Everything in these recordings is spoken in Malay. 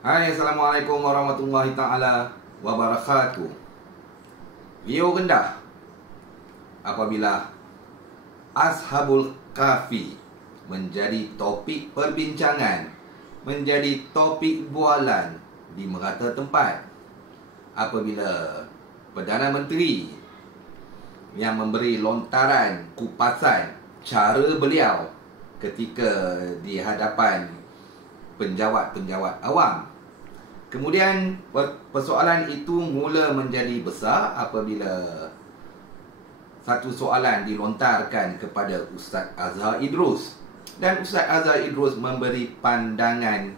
Hai, Assalamualaikum warahmatullahi ta'ala wabarakatuh. View rendah apabila Ashabul Kahfi menjadi topik perbincangan, menjadi topik bualan di merata tempat, apabila Perdana Menteri yang memberi lontaran kupasan cara beliau ketika di hadapan penjawat-penjawat awam. Kemudian persoalan itu mula menjadi besar apabila satu soalan dilontarkan kepada Ustaz Azhar Idrus, dan Ustaz Azhar Idrus memberi pandangan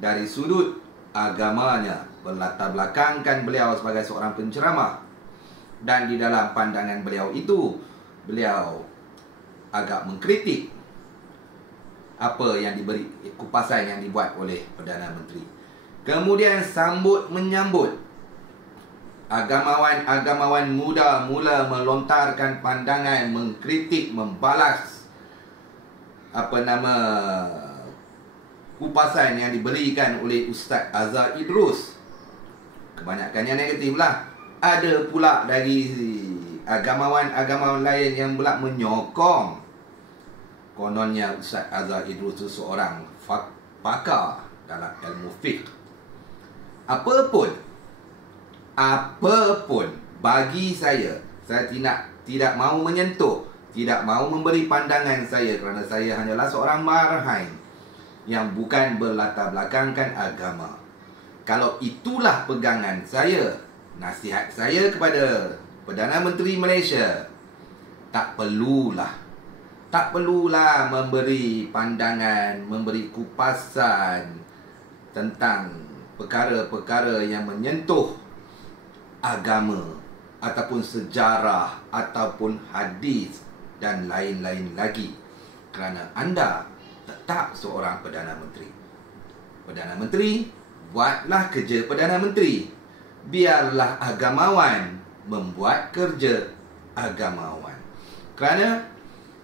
dari sudut agamanya, berlatar belakangkan beliau sebagai seorang penceramah. Dan di dalam pandangan beliau itu, beliau agak mengkritik apa yang diberi, kupasan yang dibuat oleh Perdana Menteri. Kemudian sambut menyambut, agamawan-agamawan muda mula melontarkan pandangan, mengkritik, membalas kupasan yang diberikan oleh Ustaz Azhar Idrus. Kebanyakannya negatif lah. Ada pula dari agamawan-agamawan lain yang pula menyokong. Kononnya Ustaz Azhar Idrus itu seorang pakar dalam ilmu fiqh. Apapun bagi saya tidak mahu menyentuh, tidak mahu memberi pandangan saya, kerana saya hanyalah seorang marhain yang bukan berlatar belakangkan agama. Kalau itulah pegangan saya, nasihat saya kepada Perdana Menteri Malaysia, tak perlulah memberi pandangan, memberi kupasan tentang perkara-perkara yang menyentuh agama ataupun sejarah ataupun hadis dan lain-lain lagi, kerana anda tetap seorang Perdana Menteri. Perdana Menteri, buatlah kerja Perdana Menteri. Biarlah agamawan membuat kerja agamawan. Kerana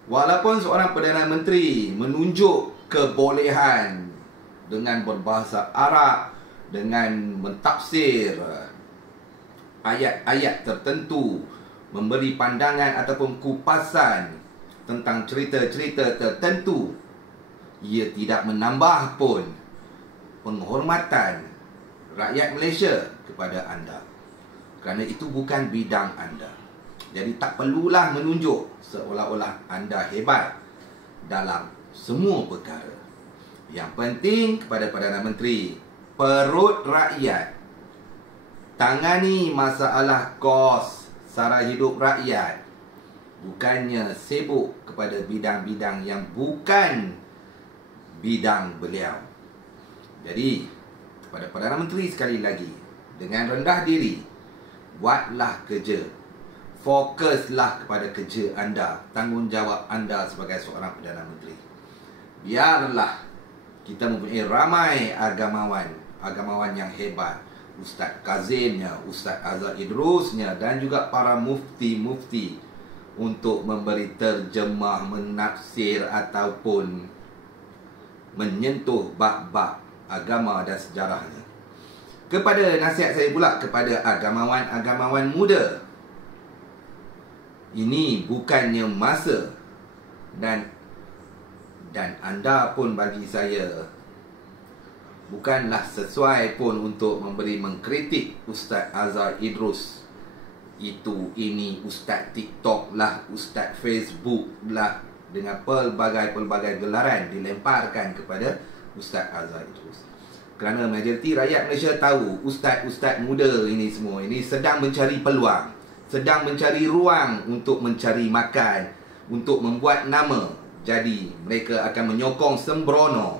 walaupun seorang Perdana Menteri menunjuk kebolehan dengan berbahasa Arab, dengan mentafsir ayat-ayat tertentu, memberi pandangan ataupun kupasan tentang cerita-cerita tertentu, ia tidak menambah pun penghormatan rakyat Malaysia kepada anda, kerana itu bukan bidang anda. Jadi tak perlulah menunjuk seolah-olah anda hebat dalam semua perkara. Yang penting kepada Perdana Menteri, perut rakyat, tangani masalah kos sara hidup rakyat, bukannya sibuk kepada bidang-bidang yang bukan bidang beliau. Jadi kepada Perdana Menteri sekali lagi, dengan rendah diri, buatlah kerja, fokuslah kepada kerja anda, tanggungjawab anda sebagai seorang Perdana Menteri. Biarlah kita mempunyai ramai agamawan yang hebat, Ustaz Kazimnya, Ustaz Azhar Idrusnya, dan juga para mufti-mufti untuk memberi terjemah, menafsir ataupun menyentuh bab-bab agama dan sejarahnya. Kepada nasihat saya pula kepada agamawan-agamawan muda, ini bukannya masa, dan anda pun bagi saya bukanlah sesuai pun untuk mengkritik Ustaz Azhar Idrus. Ini Ustaz TikTok lah, Ustaz Facebook lah, dengan pelbagai gelaran dilemparkan kepada Ustaz Azhar Idrus. Kerana majoriti rakyat Malaysia tahu ustaz-ustaz muda ini semua ini sedang mencari peluang, sedang mencari ruang untuk mencari makan, untuk membuat nama. Jadi mereka akan menyokong sembrono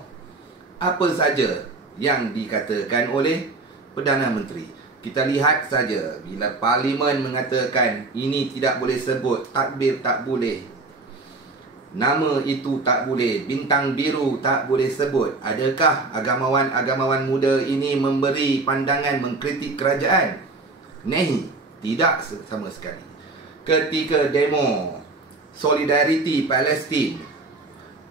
apa saja yang dikatakan oleh Perdana Menteri. Kita lihat saja bila Parlimen mengatakan ini tidak boleh sebut, takbir tak boleh, nama itu tak boleh, bintang biru tak boleh sebut. Adakah agamawan-agamawan muda ini memberi pandangan mengkritik kerajaan? Nahi, tidak sama sekali. Ketika demo Solidariti Palestin,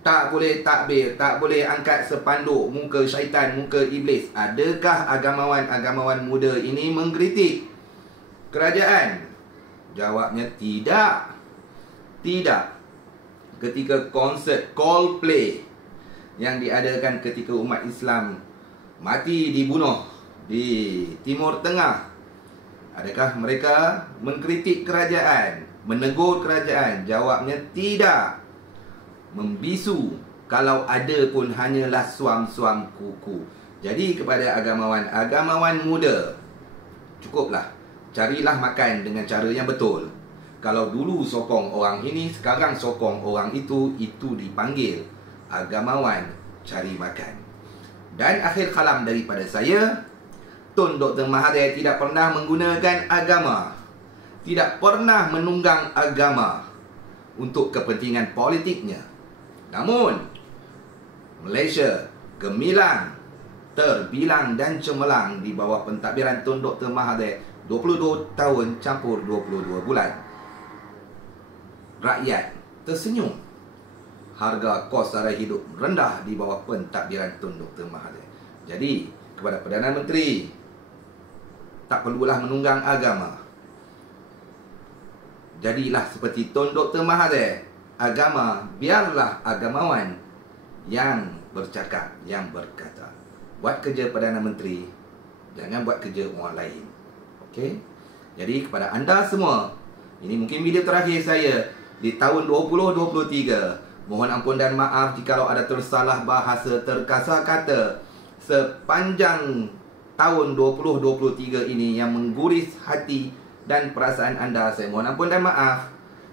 tak boleh takbir, tak boleh angkat sepanduk muka syaitan, muka iblis. Adakah agamawan-agamawan muda ini mengkritik kerajaan? Jawabnya tidak. Tidak. Ketika konsert Coldplay yang diadakan ketika umat Islam mati dibunuh di Timur Tengah, adakah mereka mengkritik kerajaan, menegur kerajaan? Jawabnya tidak. Membisu, kalau ada pun hanyalah suam-suam kuku. Jadi kepada agamawan muda, cukuplah, carilah makan dengan cara yang betul. Kalau dulu sokong orang ini, sekarang sokong orang itu dipanggil agamawan cari makan. Dan akhir kalam daripada saya, Tun Dr. Mahathir tidak pernah menggunakan agama, tidak pernah menunggang agama untuk kepentingan politiknya. Namun Malaysia gemilang, terbilang dan cemerlang di bawah pentadbiran Tun Dr. Mahathir 22 tahun campur 22 bulan. Rakyat tersenyum. Harga kos sara hidup rendah di bawah pentadbiran Tun Dr. Mahathir. Jadi kepada Perdana Menteri, tak perlulah menunggang agama. Jadilah seperti Tun Dr. Mahathir. Agama, biarlah agamawan yang bercakap, yang berkata. Buat kerja Perdana Menteri, jangan buat kerja orang lain. Okey? Jadi kepada anda semua, ini mungkin video terakhir saya di tahun 2023. Mohon ampun dan maaf jikalau ada tersalah bahasa, terkasar kata sepanjang tahun 2023 ini yang mengguris hati dan perasaan anda. Saya mohon ampun dan maaf.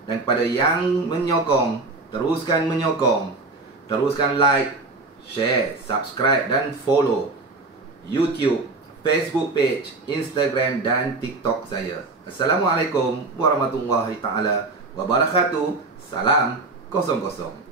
Dan kepada yang menyokong, teruskan menyokong, teruskan like, share, subscribe dan follow YouTube, Facebook page, Instagram dan TikTok saya. Assalamualaikum warahmatullahi taala wabarakatuh. Salam 00.